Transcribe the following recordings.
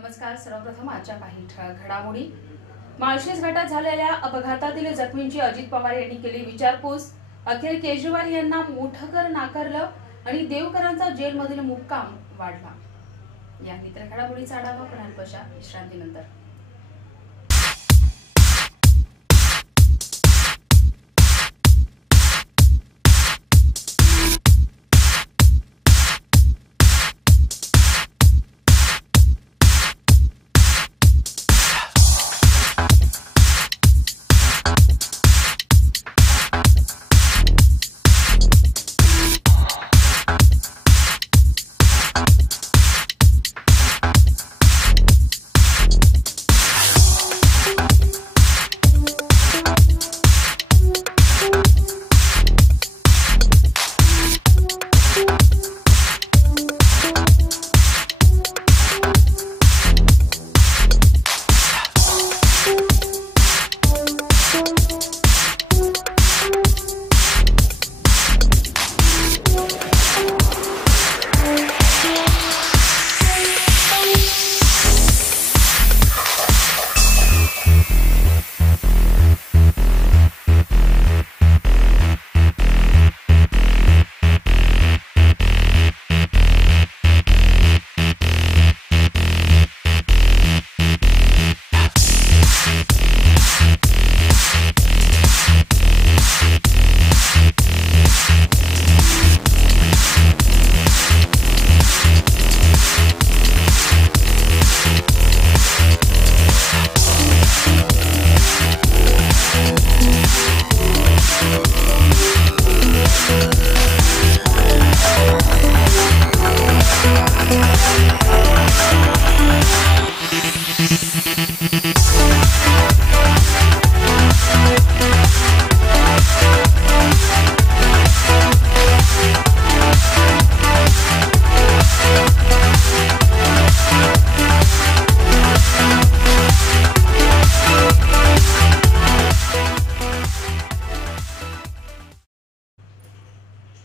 नमस्कार. सर्वप्रथम आजच्या काही ठळक घडामोडी. माळशेज घाटात झालेल्या अपघातातील जखमींची अजित पवार यांनी केली विचारपूस. अखेर केजरीवाल यांना मोठकर नाकारलं आणि देवकरांचा जेलमधील मुक्काम वाढला. या इतर घडामोडीचा आढावा पुन्हा विश्रांतीनंतर.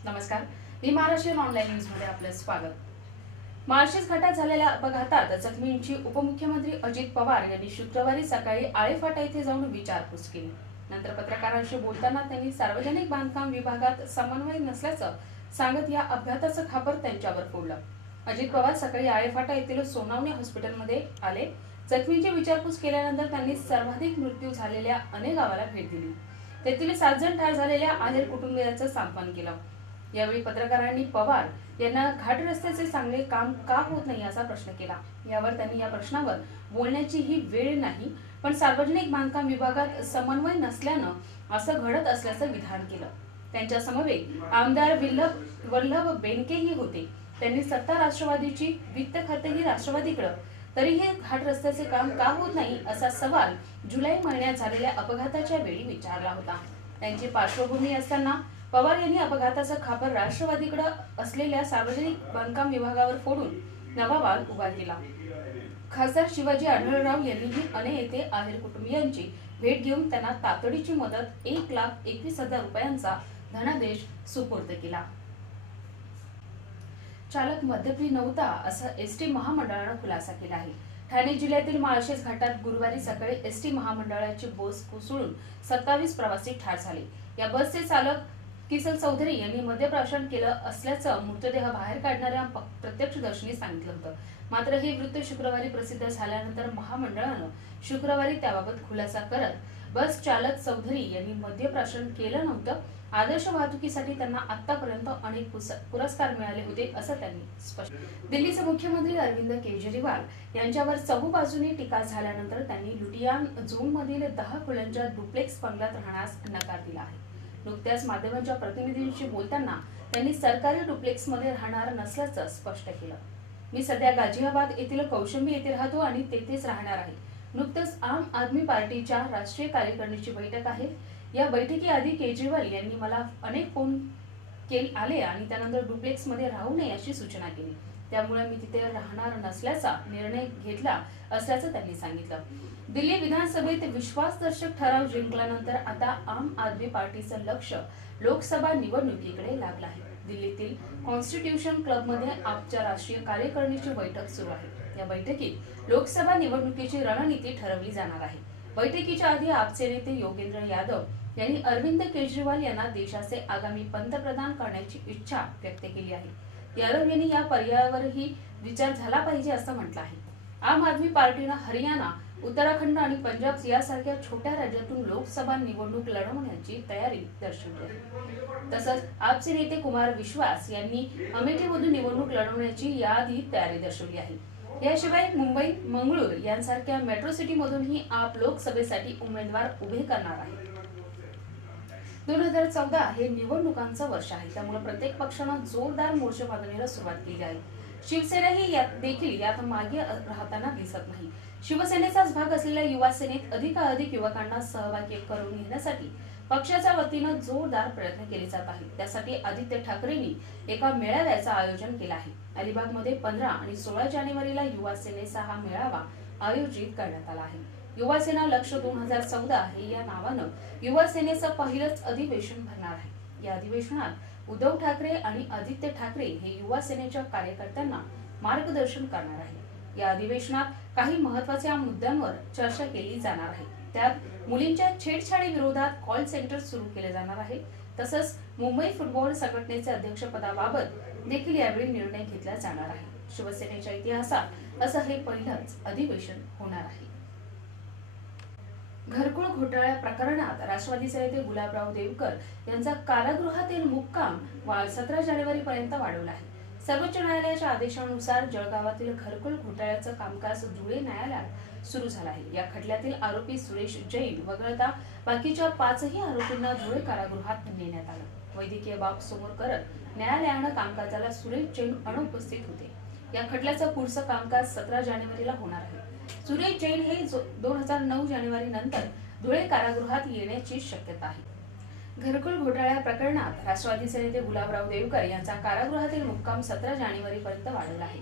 नमस्कार. मी महाराष्ट्र ऑनलाईन न्यूज मध्ये आपलं स्वागत. माळशेज घाटात झालेल्या अपघातात जखमींची उपमुख्यमंत्री अजित पवार यांनी शुक्रवारी सकाळी आळेफाटा येथे जाऊन विचारपूस केली. नंतर पत्रकारांशी बोलताना त्यांनी सार्वजनिक बांधकाम विभागात समन्वय नसल्याचं सांगत या अपघाताचं खापर त्यांच्यावर फोडलं. अजित पवार सकाळी आळेफाटा येथील सोनावणे हॉस्पिटलमध्ये आले. जखमींची विचारपूस केल्यानंतर त्यांनी सर्वाधिक मृत्यू झालेल्या अनेक गावाला भेट दिली. तेथील 7 जण ठार झालेल्या आहेर कुटुंबियांचं सांत्वन केलं. यावेळी पत्रकारांनी पवार यांना घाट रस्त्याचे चांगले काम का होत नाही असा प्रश्न केला. यावर त्यांनी या प्रश्नावर बोलण्याची ही वेळ नाही, पण सार्वजनिक बांधकाम विभागात समन्वय नसल्यानं असं घडत असल्याचं विधान केलं. त्यांच्या समवेत आमदार वल्लभ बेनकेही होते. त्यांनी सत्ता राष्ट्रवादीची, वित्त खातेही राष्ट्रवादीकडे, तरीही घाट रस्त्याचे काम का होत नाही असा सवाल जुलै महिन्यात झालेल्या अपघाताच्या वेळी विचारला होता. त्यांची पार्श्वभूमी असताना पवार यांनी अपघाताचा खापर राष्ट्रवादीकडे असलेल्या सार्वजनिक बांधकाम विभागावर फोडून नवा वाद उभा केला. खासदार शिवाजी आढळराव यांनीही अणे येथे आहेर कुटुंबियांची भेट घेऊन त्यांना तातडीची मदत 1,21,000 रुपयांचा धनादेश सुपूर्द केला. चालक मद्यपी नव्हता असं एसटी महामंडळानं खुलासा केला आहे. ठाणे जिल्ह्यातील माळशेज घाटात गुरुवारी सकाळी एसटी महामंडळाची बस कोसळून 27 प्रवासी ठार झाले. या बसचे चालक किसन चौधरी यांनी मद्यप्राशन केलं असल्याचं मृतदेह बाहेर काढणाऱ्या प्रत्यक्षदर्शींनी सांगितलं होतं. मात्र हे वृत्त शुक्रवारी प्रसिद्ध झाल्यानंतर महामंडळानं शुक्रवारी त्याबाबत खुलासा करत बस चालक चौधरी यांनी मद्यप्राशन केलं नव्हतं. आदर्श वाहतुकीसाठी त्यांना आतापर्यंत अनेक पुरस्कार मिळाले होते असं त्यांनी स्पष्ट. दिल्लीचे मुख्यमंत्री अरविंद केजरीवाल यांच्यावर चहूबाजूने टीका झाल्यानंतर त्यांनी लुटियान झोनमधील 10 खोल्यांच्या डुप्लेक्स बंगल्यात राहण्यास नकार दिला आहे. नुकत्याच माध्यमांच्या प्रतिनिधींशी बोलताना त्यांनी सरकारी डुप्लेक्स मध्ये राहणार नसल्याचं स्पष्ट केलं. मी सध्या गाझियाबाद येथील कौशंबी येथे राहतो आणि तेथेच राहणार आहे. नुकतेच आम आदमी पार्टीच्या राष्ट्रीय कार्यकारिणीची बैठक आहे. या बैठकीआधी केजरीवाल यांनी मला अनेक फोन आले आणि त्यानंतर डुप्लेक्स मध्ये राहू नये अशी सूचना केली. त्यामुळे मी तिथे राहणार नसल्याचा निर्णय घेतला असल्याचं त्यांनी सांगितलं. दिल्ली विधानसभेत विश्वासदर्शक ठराव जिंकल्यानंतर आता आम आदमी पार्टीचं लक्ष लोकसभा निवडणुकीकडे लागलं आहे. दिल्लीतील कॉन्स्टिट्यूशन क्लब मध्ये आपच्या राष्ट्रीय कार्यकारिणीची बैठक सुरू आहे. या बैठकीत लोकसभा निवडणुकीची रणनीती ठरवली जाणार आहे। बैठकीच्या आधी आपचे नेते योगेंद्र यादव यांनी अरविंद केजरीवाल यांना देशाचे आगामी पंतप्रधान करण्याची इच्छा व्यक्त केली आहे। यादव यांनी या पर्यायावरही विचार झाला पाहिजे असं म्हटलं आहे। आम आदमी पार्टीनं हरियाणा, उत्तराखंड आणि पंजाब यासारख्या छोट्या राज्यातून लोकसभा निवडणूक लढवण्याची तयारी दर्शवली आहे। तसंच आपचे नेते कुमार विश्वास यांनी अमेठीमधून निवडणूक लढवण्याची याआधी तयारी दर्शवली आहे। याशिवाय मुंबई, मंगळूर यांसारख्या मेट्रो सिटीमधूनही आप लोकसभेसाठी उमेदवार उभे करणार आहे। 2014 हे निवडणुकांचं वर्ष आहे, त्यामुळे प्रत्येक पक्षानं जोरदार मोर्चेबांधणीला सुरुवात केली आहे। शिवसेनाही यात मागे राहताना दिसत नाही। शिवसेनेचाच भाग असलेल्या युवा सेनेत अधिकाधिक युवकांना सहभागी करून घेण्यासाठी पक्षाच्या वतीनं जोरदार प्रयत्न केले जात आहेत। त्यासाठी आदित्य ठाकरेंनी एका मेळाव्याचं आयोजन केलं आहे। अलिबागमध्ये 15 आणि 16 जानेवारीला युवा सेनेचा हा मेळावा आयोजित करण्यात आला आहे। युवा सेना लक्ष 2014 हे या नावानं युवा सेनेचं पहिलंच अधिवेशन भरणार आहे। या अधिवेशनात उद्धव ठाकरे आणि आदित्य ठाकरे हे युवा सेनेच्या कार्यकर्त्यांना मार्गदर्शन करणार आहे। या अधिवेशनात काही महत्त्वाच्या मुद्द्यांवर चर्चा केली जाणार आहे। त्यात मुलींच्या छेडछाडी विरोधात कॉल सेंटर सुरू केले जाणार आहे। तसंच मुंबई फुटबॉल संघटनेचे अध्यक्षपदाबाबत देखील यावेळी निर्णय घेतला जाणार आहे। शिवसेनेच्या इतिहासात असं हे पहिलंच अधिवेशन होणार आहे। घरकुल घोटाळा प्रकरणात राष्ट्रवादीचे नेते गुलाबराव देवकर यांचा कारागृहातील मुक्काम 17 जानेवारी पर्यंत वाढवला आहे। सर्वोच्च न्यायालयाच्या आदेशानुसार जळगावातील घरकुल घोटाळ्याचं कामकाज धुळे न्यायालयात सुरू झालं आहे। या खटल्यातील आरोपी सुरेश जैन वगळता बाकीच्या 5ही आरोपींना धुळे कारागृहात नेण्यात आलं। वैद्यकीय बाब समोर करत न्यायालयानं कामकाजाला सुरेश जैन अनुपस्थित होते। या खटल्याचं पुढचं कामकाज 17 जानेवारीला होणार आहे। सुरेश जैन हे 2009 जानेवारी नंतर धुळे कारागृहात येण्याची शक्यता आहे। घरकुल घोटाळ्या प्रकरणात राष्ट्रवादीचे नेते गुलाबराव देवकर यांचा कारागृहातील मुक्काम 17 जानेवारी पर्यंत वाढवला आहे।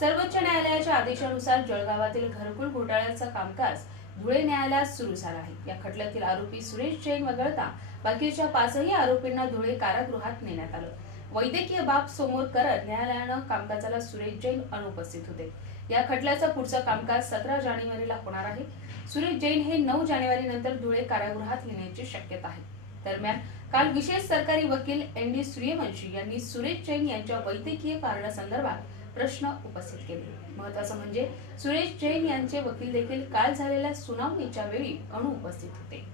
सर्वोच्च न्यायालयाच्या आदेशानुसार जळगावातील घरकुल घोटाळ्याचं कामकाज धुळे न्यायालयात सुरू झालं आहे। या खटल्यातील आरोपी सुरेश जैन वगळता बाकीच्या 5ही आरोपींना धुळे कारागृहात नेण्यात आलं। वैद्यकीय बाब समोर करत न्यायालयानं कामकाजाला सुरेश जैन अनुपस्थित होते। या खटल्याचं पुढचं कामकाज 17 जानेवारीला होणार आहे। सुरेश जैन हे 9 जानेवारी नंतर धुळे कारागृहात येण्याची शक्यता आहे। दरम्यान काल विशेष सरकारी वकील ND सूर्यवंशी यांनी सुरेश जैन यांच्या वैद्यकीय कारणासंदर्भात प्रश्न उपस्थित केले। महत्त्वाचं म्हणजे सुरेश जैन यांचे वकील देखील काल झालेल्या सुनावणीच्या वेळी अनुपस्थित होते।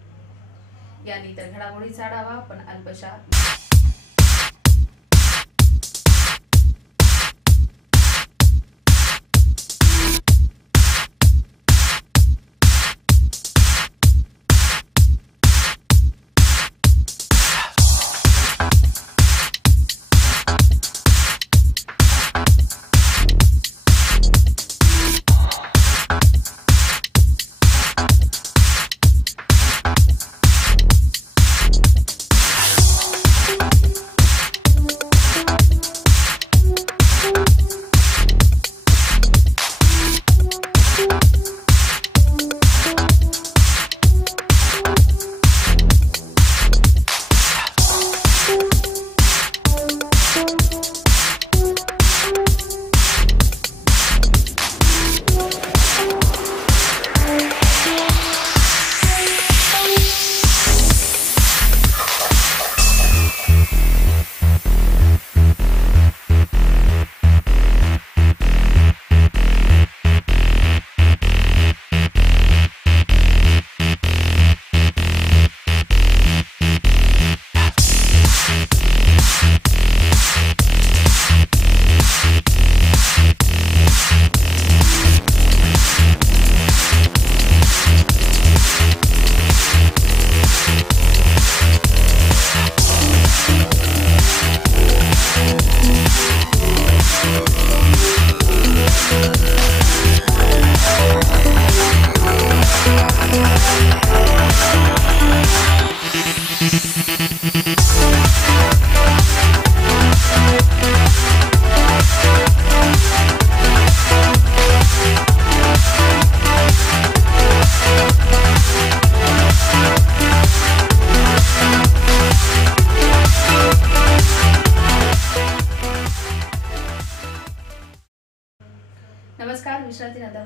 यांनी तर घडामोडीचा आढावा पण अल्पशा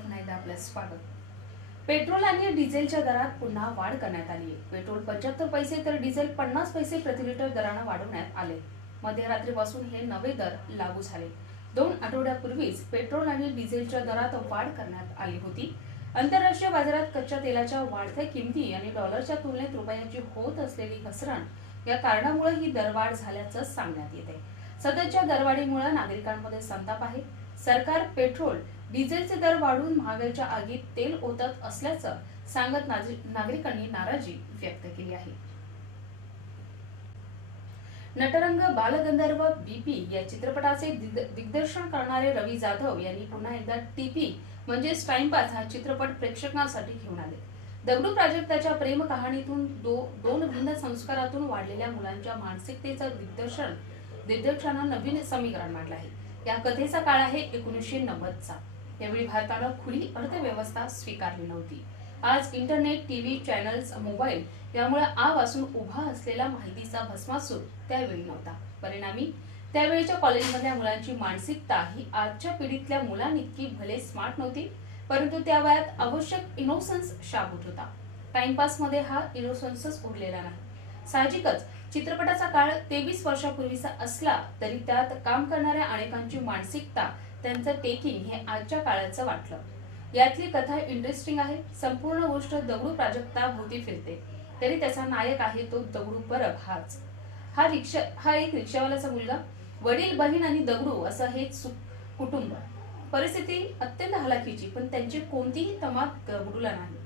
पुन्हा एकदा आपलं स्वागत. पेट्रोल आणि डिझेलच्या दरात पुन्हा वाढ करण्यात आली आहे. पेट्रोल 75 पैसे तर डिझेल 50 पैसे प्रति लिटर दराने वाढवण्यात आले. मध्यरात्रीपासून हे नवे दर लागू झाले. 2 आठवड्यापूर्वीच पेट्रोल आणि डिझेलच्या दरात वाढ करण्यात आली होती. आंतरराष्ट्रीय बाजारात कच्च्या तेलाच्या वाढत्या किमती आणि डॉलरच्या तुलनेत रुपयाची होत असलेली घसरण या कारणामुळे ही दरवाढ झाल्याचं सांगण्यात येते. सध्याच्या दरवाढीमुळे नागरिकांमध्ये संताप आहे. सरकार पेट्रोल डिझेलचे दर वाढवून महागाईच्या आगीत तेल ओतत असल्याचं सांगत नागरिकांनी नाराजी व्यक्त केली आहे. नटरंग बालगंधर्व बीपी या चित्रपटाचे दिग्दर्शन करणारे रवी जाधव यांनी पुन्हा एकदा टीपी म्हणजेच टाइमपास हा चित्रपट प्रेक्षकांसाठी घेऊन आले. दगडू प्राजक्ताच्या प्रेम कहाणीतून दोन भिन्न संस्कारातून वाढलेल्या मुलांच्या मानसिकतेचं दिग्दर्शनानं नवीन समीकरण मांडलं आहे. या कथेचा काळ आहे 1990चा. यावेळी भारतानं खुली अर्थव्यवस्था स्वीकारली नव्हती. आज इंटरनेट, टीव्ही चॅनल्स, मोबाईल यामुळे आवासून उभा असलेला माहितीचा भस्मासूर त्यावेळी नव्हता. परिणामी त्यावेळीच्या कॉलेजमधल्या मुलांची मानसिकता ही आजच्या पिढीतल्या मुलांइतकी भले स्मार्ट नव्हती, परंतु त्या वयात आवश्यक इनोसन्स शाबूत होता. टाइमपास मध्ये हा इनोसन्सच उरलेला नाही. साहजिकच चित्रपटाचा काळ 23 वर्षापूर्वीचा असला तरी त्यात काम करणाऱ्या अनेकांची मानसिकता, त्यांचं टेकिंग हे आजच्या काळाचं वाटलं. यातली कथा इंटरेस्टिंग आहे. संपूर्ण गोष्ट दगडू प्राजक्ता भोवती फिरते, तरी त्याचा नायक आहे तो दगडू परब हाच. हा एक रिक्षावाल्याचा मुलगा, वडील, बहीण आणि दगडू असं हे कुटुंब. परिस्थिती अत्यंत हलाखीची, पण त्यांची कोणतीही तमात दगडूला नाही.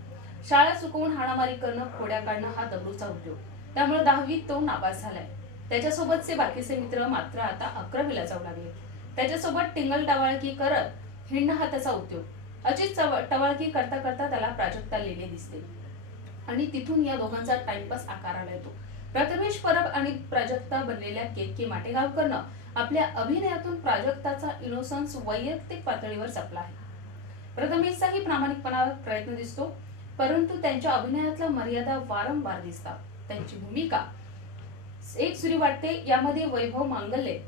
शाळा चुकवून हाणामारी करणं, खोड्या काढणं हा दगडूचा उद्योग. त्यामुळे 10वीत तो नापास झालाय. त्याच्यासोबतचे बाकीचे मित्र मात्र आता 11वीला जाऊ लागले. त्याच्यासोबत टिंगल टवाळकी करत हिंडणं हा त्याचा उद्योग. अशीच टवाळकी करता करता त्याला प्राजक्ता लेले दिसते आणि तिथून या दोघांचा टाइमपास आकाराला येतो. प्रथमेश परब आणि प्राजक्ता बनलेल्या केतकी माटेगावकरनं आपल्या अभिनयातून प्राजक्ताचा इनोसन्स वैयक्तिक पातळीवर जपला आहे. प्रथमेशचाही प्रामाणिकपणावर प्रयत्न दिसतो, परंतु त्यांच्या अभिनयातल्या मर्यादा वारंवार दिसतात. त्यांची भूमिका एक सुरी वाटते. यामध्ये वैभव मांगल्ये,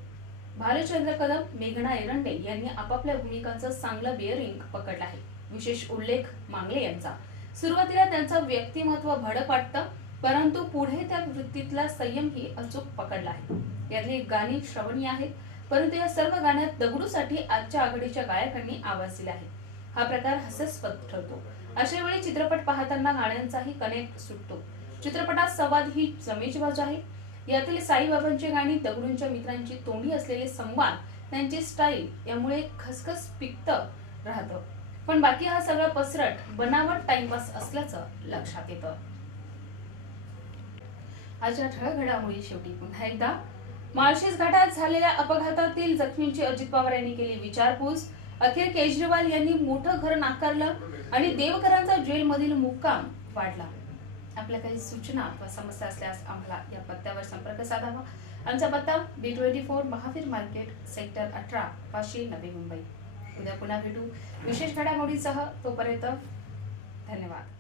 भालचंद्र कदम, मेघना एरंडे यांनी आपापल्या भूमिकांचं चांगलं बेअरिंग पकडलं आहे. विशेष उल्लेख मांगले यांचा. सुरुवातीला त्यांचं व्यक्तिमत्व भडक वाटतं, परंतु पुढे त्या वृत्तीतला संयम ही अचूक पकडला आहे. यातली गाणी श्रवणीय आहेत, परंतु या सर्व गाण्यात दगडूसाठी आजच्या आघाडीच्या गायकांनी आवाज दिला आहे. हा प्रकार हास्यास्पद ठरतो. अशा वेळी चित्रपट पाहताना गाण्यांचाही कनेक्ट सुटतो. चित्रपटात संवाद ही जमेची बाजू आहे. यातील साईबाबांची गाणी, दगडूंच्या मित्रांची तोंडी असलेले संवाद, त्यांची स्टाईल यामुळे खसखस पिकत राहतं. पण बाकी हा सगळा पसरट बनावट टाइमपास असल्याचं लक्षात येतं. आजच्या ठळक घडामोडी शेवटी पुन्हा एकदा. माळशेज घाटात झालेल्या अपघातातील जखमींची अजित पवार यांनी केली विचारपूस. अखेर केजरीवाल यांनी मोठं घर नाकारलं आणि देवकरांचा जेलमधील मुक्काम वाढला. आपल्या काही सूचना अथवा समस्या असल्यास आम्हाला या पत्त्यावर संपर्क साधावा. आमचा पत्ता B24 Mahavir market, sector 18, 500 Navi Mumbai. उद्या पुन्हा भेटू विशेष घडामोडीसह. तोपर्यंत धन्यवाद.